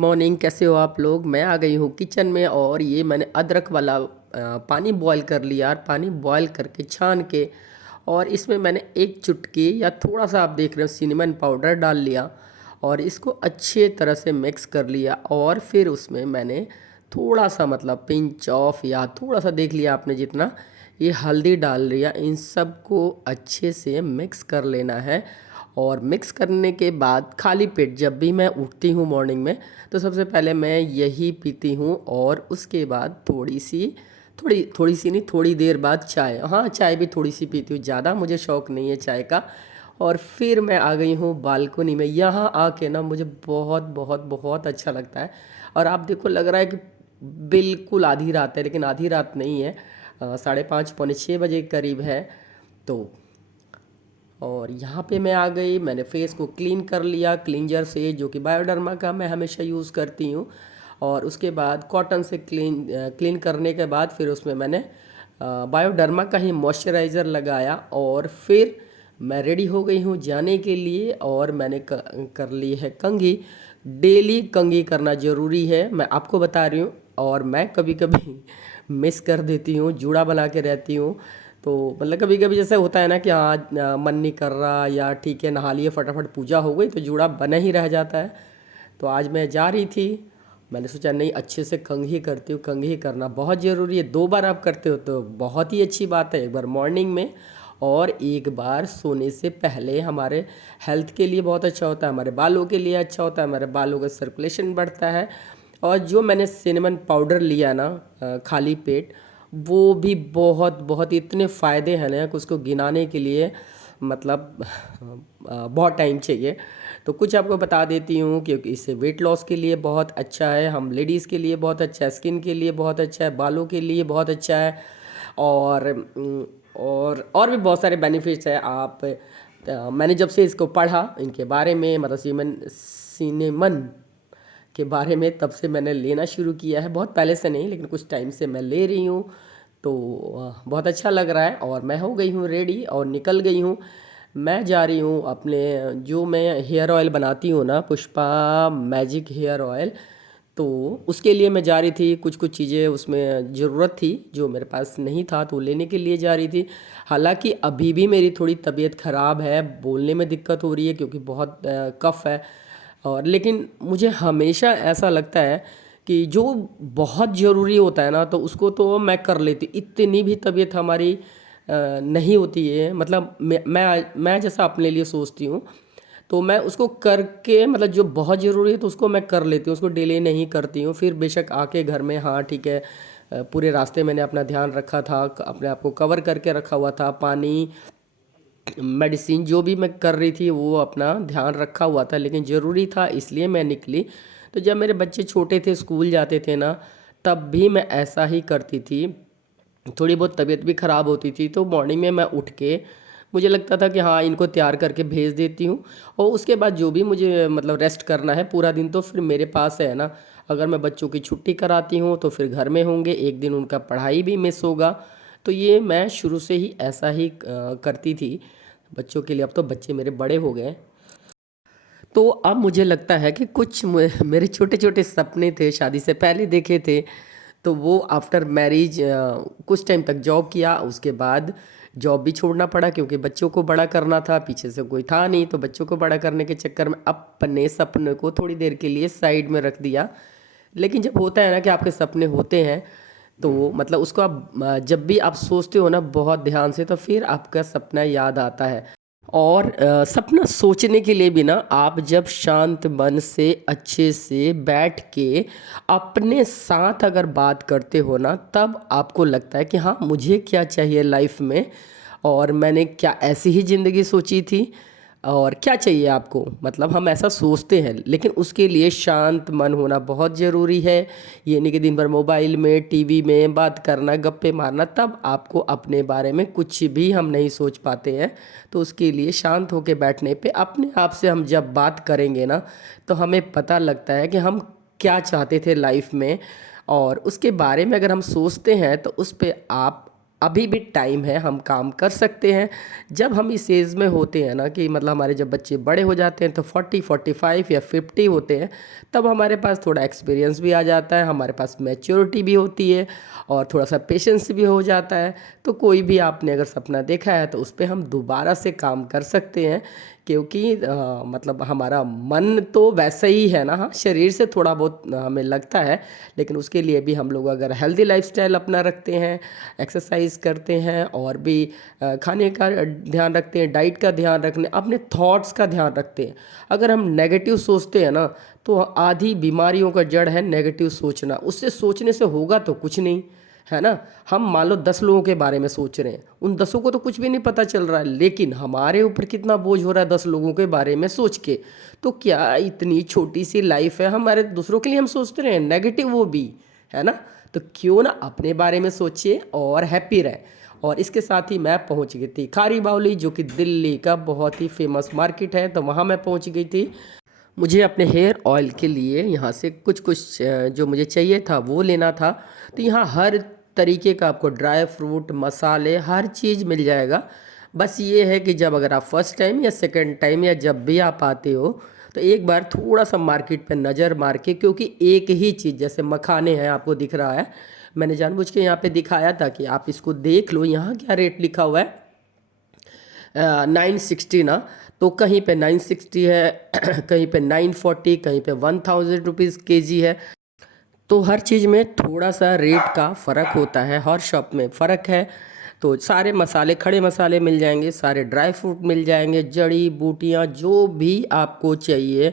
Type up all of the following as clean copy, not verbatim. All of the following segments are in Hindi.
मॉर्निंग, कैसे हो आप लोग। मैं आ गई हूँ किचन में और ये मैंने अदरक वाला पानी बॉईल कर लिया और पानी बॉईल करके छान के और इसमें मैंने एक चुटकी या थोड़ा सा आप देख रहे हो सिनेमन पाउडर डाल लिया और इसको अच्छे तरह से मिक्स कर लिया। और फिर उसमें मैंने थोड़ा सा मतलब पिंच ऑफ या थोड़ा सा देख लिया आपने जितना, ये हल्दी डाल लिया। इन सब को अच्छे से मिक्स कर लेना है। और मिक्स करने के बाद खाली पेट जब भी मैं उठती हूँ मॉर्निंग में, तो सबसे पहले मैं यही पीती हूँ। और उसके बाद थोड़ी सी नहीं, थोड़ी देर बाद चाय, हाँ चाय भी थोड़ी सी पीती हूँ, ज़्यादा मुझे शौक़ नहीं है चाय का। और फिर मैं आ गई हूँ बालकोनी में। यहाँ आके ना मुझे बहुत बहुत बहुत अच्छा लगता है। और आप देखो, लग रहा है कि बिल्कुल आधी रात है, लेकिन आधी रात नहीं है। 5:30 पौने 6 बजे के करीब है। तो और यहाँ पे मैं आ गई, मैंने फेस को क्लीन कर लिया क्लींजर से, जो कि बायोडर्मा का मैं हमेशा यूज़ करती हूँ। और उसके बाद कॉटन से क्लीन करने के बाद फिर उसमें मैंने बायोडर्मा का ही मॉइस्चराइज़र लगाया। और फिर मैं रेडी हो गई हूँ जाने के लिए। और मैंने कर ली है कंघी। डेली कंघी करना ज़रूरी है, मैं आपको बता रही हूँ। और मैं कभी कभी मिस कर देती हूँ, जूड़ा बना के रहती हूँ। तो मतलब कभी कभी जैसे होता है ना कि हाँ मन नहीं कर रहा, या ठीक है नहा लिए फटाफट पूजा हो गई तो जूड़ा बना ही रह जाता है। तो आज मैं जा रही थी, मैंने सोचा नहीं अच्छे से कंघी करती हूँ। कंघी करना बहुत ज़रूरी है, 2 बार आप करते हो तो बहुत ही अच्छी बात है। एक बार मॉर्निंग में और एक बार सोने से पहले। हमारे हेल्थ के लिए बहुत अच्छा होता है, हमारे बालों के लिए अच्छा होता है, हमारे बालों का सर्कुलेशन बढ़ता है। और जो मैंने सिनेमन पाउडर लिया ना खाली पेट, वो भी बहुत बहुत इतने फ़ायदे हैं ना कि उसको गिनाने के लिए मतलब बहुत टाइम चाहिए। तो कुछ आपको बता देती हूँ, क्योंकि इससे वेट लॉस के लिए बहुत अच्छा है, हम लेडीज़ के लिए बहुत अच्छा है, स्किन के लिए बहुत अच्छा है, बालों के लिए बहुत अच्छा है। और और भी बहुत सारे बेनिफिट्स हैं। मैंने जब से इसको पढ़ा इनके बारे में, मतलब सिनेमन के बारे में, तब से मैंने लेना शुरू किया है। बहुत पहले से नहीं, लेकिन कुछ टाइम से मैं ले रही हूँ। तो बहुत अच्छा लग रहा है। और मैं हो गई हूँ रेडी और निकल गई हूँ। मैं जा रही हूँ अपने, जो मैं हेयर ऑयल बनाती हूँ ना, पुष्पा मैजिक हेयर ऑयल, तो उसके लिए मैं जा रही थी। कुछ कुछ चीज़ें उसमें ज़रूरत थी जो मेरे पास नहीं था, तो लेने के लिए जा रही थी। हालांकि अभी भी मेरी थोड़ी तबीयत ख़राब है, बोलने में दिक्कत हो रही है क्योंकि बहुत कफ़ है। और लेकिन मुझे हमेशा ऐसा लगता है कि जो बहुत ज़रूरी होता है ना, तो उसको तो मैं कर लेती। इतनी भी तबीयत हमारी नहीं होती है, मतलब मैं जैसा अपने लिए सोचती हूँ, तो मैं उसको करके, मतलब जो बहुत ज़रूरी है तो उसको मैं कर लेती हूँ, उसको डिले नहीं करती हूँ। फिर बेशक आके घर में, हाँ ठीक है, पूरे रास्ते मैंने अपना ध्यान रखा था, अपने आप को कवर करके रखा हुआ था, पानी मेडिसिन जो भी मैं कर रही थी वो अपना ध्यान रखा हुआ था, लेकिन ज़रूरी था इसलिए मैं निकली। तो जब मेरे बच्चे छोटे थे, स्कूल जाते थे ना, तब भी मैं ऐसा ही करती थी। थोड़ी बहुत तबीयत भी ख़राब होती थी तो मॉर्निंग में मैं उठ के, मुझे लगता था कि हाँ इनको तैयार करके भेज देती हूँ। और उसके बाद जो भी मुझे मतलब रेस्ट करना है पूरा दिन, तो फिर मेरे पास है ना। अगर मैं बच्चों की छुट्टी कराती हूँ तो फिर घर में होंगे, एक दिन उनका पढ़ाई भी मिस होगा। तो ये मैं शुरू से ही ऐसा ही करती थी बच्चों के लिए। अब तो बच्चे मेरे बड़े हो गए, तो अब मुझे लगता है कि कुछ मेरे छोटे छोटे सपने थे शादी से पहले देखे थे, तो वो आफ्टर मैरिज कुछ टाइम तक जॉब किया। उसके बाद जॉब भी छोड़ना पड़ा क्योंकि बच्चों को बड़ा करना था, पीछे से कोई था नहीं, तो बच्चों को बड़ा करने के चक्कर में अपने सपने को थोड़ी देर के लिए साइड में रख दिया। लेकिन जब होता है ना कि आपके सपने होते हैं, तो मतलब उसको आप जब भी आप सोचते हो ना बहुत ध्यान से, तो फिर आपका सपना याद आता है। और सपना सोचने के लिए भी ना, आप जब शांत मन से अच्छे से बैठ के अपने साथ अगर बात करते हो ना, तब आपको लगता है कि हाँ मुझे क्या चाहिए लाइफ में, और मैंने क्या ऐसी ही ज़िंदगी सोची थी, और क्या चाहिए आपको। मतलब हम ऐसा सोचते हैं, लेकिन उसके लिए शांत मन होना बहुत ज़रूरी है। ये नहीं कि दिन भर मोबाइल में, टीवी में बात करना, गप्पे मारना, तब आपको अपने बारे में कुछ भी हम नहीं सोच पाते हैं। तो उसके लिए शांत होकर बैठने पे अपने आप से हम जब बात करेंगे ना, तो हमें पता लगता है कि हम क्या चाहते थे लाइफ में। और उसके बारे में अगर हम सोचते हैं तो उस पे आप अभी भी टाइम है, हम काम कर सकते हैं। जब हम इस एज में होते हैं ना कि मतलब हमारे जब बच्चे बड़े हो जाते हैं तो 40 45 या 50 होते हैं, तब हमारे पास थोड़ा एक्सपीरियंस भी आ जाता है, हमारे पास मैच्योरिटी भी होती है और थोड़ा सा पेशेंस भी हो जाता है। तो कोई भी आपने अगर सपना देखा है तो उस पर हम दोबारा से काम कर सकते हैं, क्योंकि मतलब हमारा मन तो वैसे ही है ना, हाँ शरीर से थोड़ा बहुत हमें लगता है, लेकिन उसके लिए भी हम लोग अगर हेल्दी लाइफस्टाइल अपना रखते हैं, एक्सरसाइज करते हैं और भी खाने का ध्यान रखते हैं, डाइट का ध्यान रखने, अपने थॉट्स का ध्यान रखते हैं। अगर हम नेगेटिव सोचते हैं ना तो आधी बीमारियों का जड़ है नेगेटिव सोचना। उससे सोचने से होगा तो कुछ नहीं, है ना। हम मान लो 10 लोगों के बारे में सोच रहे हैं, उन 10 को तो कुछ भी नहीं पता चल रहा है, लेकिन हमारे ऊपर कितना बोझ हो रहा है 10 लोगों के बारे में सोच के। तो क्या इतनी छोटी सी लाइफ है, हमारे दूसरों के लिए हम सोचते रहे नेगेटिव, वो भी है ना। तो क्यों ना अपने बारे में सोचिए और हैप्पी रहे। और इसके साथ ही मैं पहुंच गई थी खारी बावली, जो कि दिल्ली का बहुत ही फेमस मार्केट है। तो वहाँ मैं पहुंच गई थी। मुझे अपने हेयर ऑयल के लिए यहाँ से कुछ कुछ जो मुझे चाहिए था वो लेना था। तो यहाँ हर तरीके का आपको ड्राई फ्रूट, मसाले, हर चीज़ मिल जाएगा। बस ये है कि जब अगर आप फर्स्ट टाइम या सेकंड टाइम या जब भी आप आते हो तो एक बार थोड़ा सा मार्केट पे नज़र मार के, क्योंकि एक ही चीज़ जैसे मखाने हैं आपको दिख रहा है, मैंने जानबूझ के यहाँ पे दिखाया था कि आप इसको देख लो यहाँ क्या रेट लिखा हुआ है, 960 ना। तो कहीं पे 960 है, कहीं पे 940, कहीं पे 1000 रुपीज़ केजी है। तो हर चीज़ में थोड़ा सा रेट का फ़र्क होता है, हर शॉप में फ़र्क है। तो सारे मसाले, खड़े मसाले मिल जाएंगे, सारे ड्राई फ्रूट मिल जाएंगे, जड़ी बूटियाँ जो भी आपको चाहिए,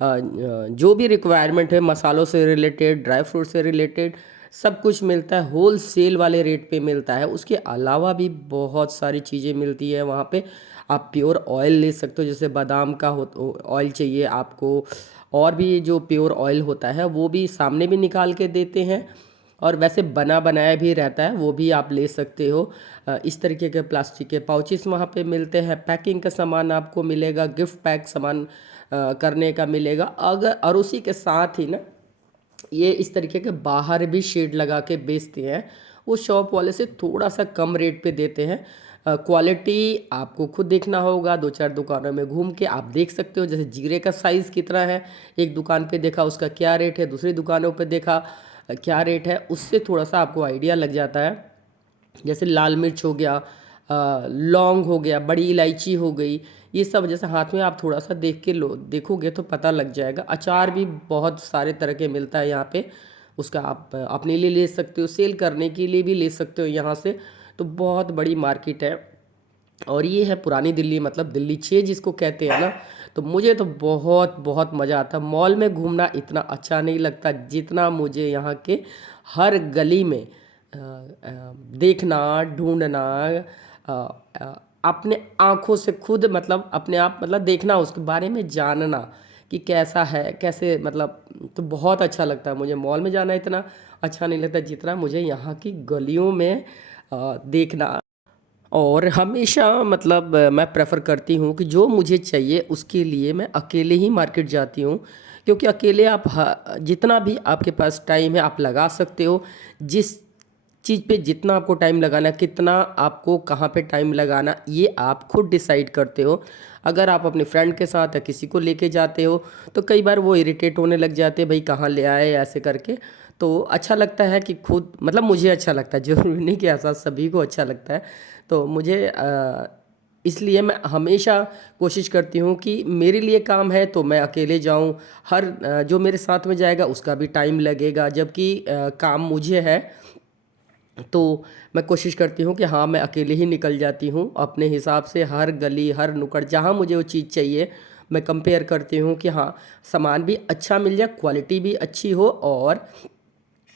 जो भी रिक्वायरमेंट है मसालों से रिलेटेड, ड्राई फ्रूट से रिलेटेड, सब कुछ मिलता है। होल सेल वाले रेट पे मिलता है। उसके अलावा भी बहुत सारी चीज़ें मिलती है वहाँ पे। आप प्योर ऑयल ले सकते हो, जैसे बादाम का हो ऑयल चाहिए आपको, और भी जो प्योर ऑयल होता है वो भी सामने भी निकाल के देते हैं, और वैसे बना बनाया भी रहता है, वो भी आप ले सकते हो। इस तरीके के प्लास्टिक के पाउचेस वहाँ पे मिलते हैं। पैकिंग का सामान आपको मिलेगा, गिफ्ट पैक सामान करने का मिलेगा। अगर और उसी के साथ ही ना ये इस तरीके के बाहर भी शेड लगा के बेचते हैं, वो शॉप वाले से थोड़ा सा कम रेट पे देते हैं। क्वालिटी आपको खुद देखना होगा, 2 4 दुकानों में घूम के आप देख सकते हो। जैसे जीरे का साइज़ कितना है, एक दुकान पे देखा उसका क्या रेट है, दूसरी दुकानों पे देखा क्या रेट है, उससे थोड़ा सा आपको आइडिया लग जाता है। जैसे लाल मिर्च हो गया, लौंग हो गया, बड़ी इलायची हो गई, ये सब जैसे हाथ में आप थोड़ा सा देख के लो, देखोगे तो पता लग जाएगा। अचार भी बहुत सारे तरह के मिलता है यहाँ पे, उसका आप अपने लिए ले सकते हो, सेल करने के लिए भी ले सकते हो यहाँ से। तो बहुत बड़ी मार्केट है। और ये है पुरानी दिल्ली, मतलब दिल्ली 6 जिसको कहते हैं ना। तो मुझे तो बहुत बहुत मज़ा आता है। मॉल में घूमना इतना अच्छा नहीं लगता जितना मुझे यहाँ के हर गली में देखना, ढूंढना, अ, अपने आँखों से खुद, मतलब अपने आप, मतलब देखना, उसके बारे में जानना कि कैसा है, कैसे, मतलब तो बहुत अच्छा लगता है। मुझे मॉल में जाना इतना अच्छा नहीं लगता जितना मुझे यहाँ की गलियों में देखना। और हमेशा मतलब मैं प्रेफर करती हूँ कि जो मुझे चाहिए उसके लिए मैं अकेले ही मार्केट जाती हूँ, क्योंकि अकेले आप जितना भी आपके पास टाइम है आप लगा सकते हो। जिस चीज़ पे जितना आपको टाइम लगाना, कितना आपको कहाँ पे टाइम लगाना, ये आप खुद डिसाइड करते हो। अगर आप अपने फ्रेंड के साथ या किसी को लेके जाते हो तो कई बार वो इरिटेट होने लग जाते हैं, भाई कहाँ ले आए ऐसे करके। तो अच्छा लगता है कि खुद, मतलब मुझे अच्छा लगता है, जरूरी नहीं कि ऐसा सभी को अच्छा लगता है। तो मुझे इसलिए मैं हमेशा कोशिश करती हूँ कि मेरे लिए काम है तो मैं अकेले जाऊँ। हर जो मेरे साथ में जाएगा उसका भी टाइम लगेगा, जबकि काम मुझे है। तो मैं कोशिश करती हूँ कि हाँ मैं अकेले ही निकल जाती हूँ अपने हिसाब से। हर गली, हर नुक्कड़ जहाँ मुझे वो चीज़ चाहिए मैं कंपेयर करती हूँ कि हाँ सामान भी अच्छा मिल जाए, क्वालिटी भी अच्छी हो, और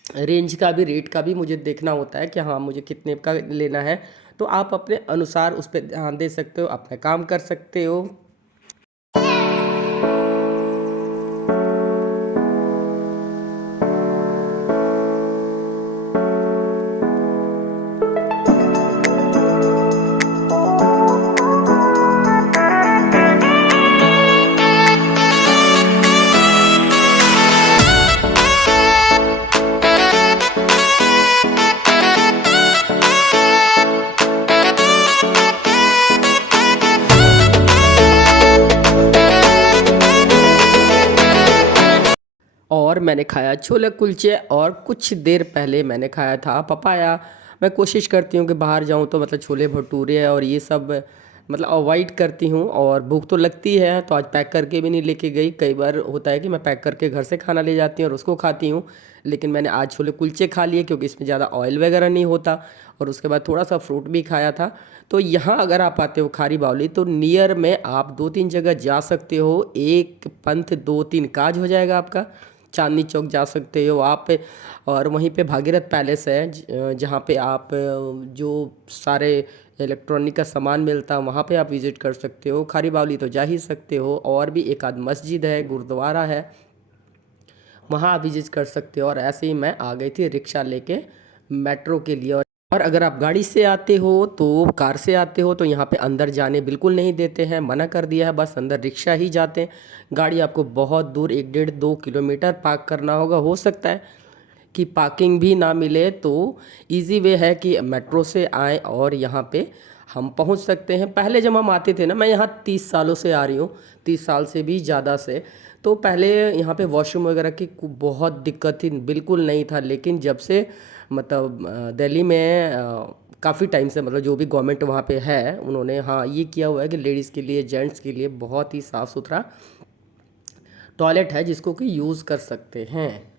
रेंज का भी, रेट का भी मुझे देखना होता है कि हाँ मुझे कितने का लेना है। तो आप अपने अनुसार उस पर ध्यान दे सकते हो, अपना काम कर सकते हो। मैंने खाया छोले कुलचे और कुछ देर पहले मैंने खाया था पपाया। मैं कोशिश करती हूँ कि बाहर जाऊँ तो मतलब छोले भटूरे और ये सब मतलब अवॉइड करती हूँ, और भूख तो लगती है तो आज पैक करके भी नहीं लेके गई। कई बार होता है कि मैं पैक करके घर से खाना ले जाती हूँ और उसको खाती हूँ, लेकिन मैंने आज छोले कुलचे खा लिए क्योंकि इसमें ज़्यादा ऑयल वगैरह नहीं होता, और उसके बाद थोड़ा सा फ्रूट भी खाया था। तो यहाँ अगर आप आते हो खारी बावली तो नियर में आप 2-3 जगह जा सकते हो। एक पंथ 2-3 काज हो जाएगा आपका। चांदनी चौक जा सकते हो आप, और वहीं पे भागीरथ पैलेस है जहाँ पे आप जो सारे इलेक्ट्रॉनिक का सामान मिलता है वहाँ पे आप विज़िट कर सकते हो। खारी बावली तो जा ही सकते हो, और भी एक आध मस्जिद है, गुरुद्वारा है, वहाँ आप विजिट कर सकते हो। और ऐसे ही मैं आ गई थी रिक्शा लेके मेट्रो के लिए। और अगर आप गाड़ी से आते हो तो कार से आते हो तो यहाँ पे अंदर जाने बिल्कुल नहीं देते हैं, मना कर दिया है, बस अंदर रिक्शा ही जाते हैं। गाड़ी आपको बहुत दूर 1-1.5-2 किलोमीटर पार्क करना होगा। हो सकता है कि पार्किंग भी ना मिले, तो इजी वे है कि मेट्रो से आएँ और यहाँ पे हम पहुँच सकते हैं। पहले जब हम आते थे ना, मैं यहाँ 30 सालों से आ रही हूँ, 30 साल से भी ज़्यादा से, तो पहले यहाँ पे वॉशरूम वगैरह की बहुत दिक्कत थी, बिल्कुल नहीं था। लेकिन जब से मतलब दिल्ली में काफ़ी टाइम से मतलब जो भी गवर्नमेंट वहाँ पे है उन्होंने हाँ ये किया हुआ है कि लेडीज़ के लिए जेंट्स के लिए बहुत ही साफ़ सुथरा टॉयलेट है जिसको कि यूज़ कर सकते हैं।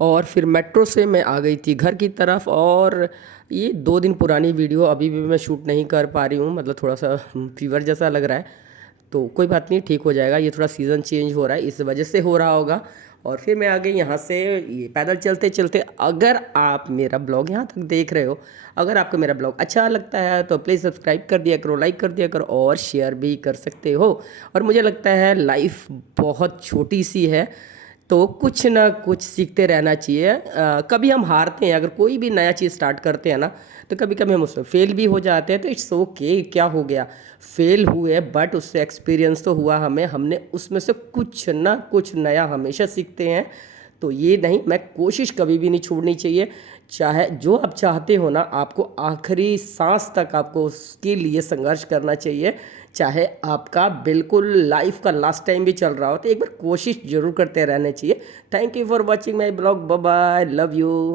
और फिर मेट्रो से मैं आ गई थी घर की तरफ। और ये 2 दिन पुरानी वीडियो अभी भी मैं शूट नहीं कर पा रही हूँ, मतलब थोड़ा सा फीवर जैसा लग रहा है, तो कोई बात नहीं, ठीक हो जाएगा। ये थोड़ा सीज़न चेंज हो रहा है इस वजह से हो रहा होगा। और फिर मैं आ गई यहाँ से ये पैदल चलते चलते। अगर आप मेरा ब्लॉग यहाँ तक देख रहे हो, अगर आपको मेरा ब्लॉग अच्छा लगता है तो प्लीज़ सब्सक्राइब कर दिया करो, लाइक कर दिया करो, और शेयर भी कर सकते हो। और मुझे लगता है लाइफ बहुत छोटी सी है, तो कुछ ना कुछ सीखते रहना चाहिए। कभी हम हारते हैं, अगर कोई भी नया चीज़ स्टार्ट करते हैं ना, तो कभी कभी हम उसमें फेल भी हो जाते हैं, तो इट्स ओके, क्या हो गया, फेल हुए बट उससे एक्सपीरियंस तो हुआ हमें, हमने उसमें से कुछ ना कुछ नया हमेशा सीखते हैं। तो ये नहीं, मैं कोशिश कभी भी नहीं छोड़नी चाहिए। चाहे जो आप चाहते हो ना, आपको आखिरी सांस तक आपको उसके लिए संघर्ष करना चाहिए। चाहे आपका बिल्कुल लाइफ का लास्ट टाइम भी चल रहा हो, तो एक बार कोशिश जरूर करते रहना चाहिए। Thank you for watching my blog, bye bye, love you.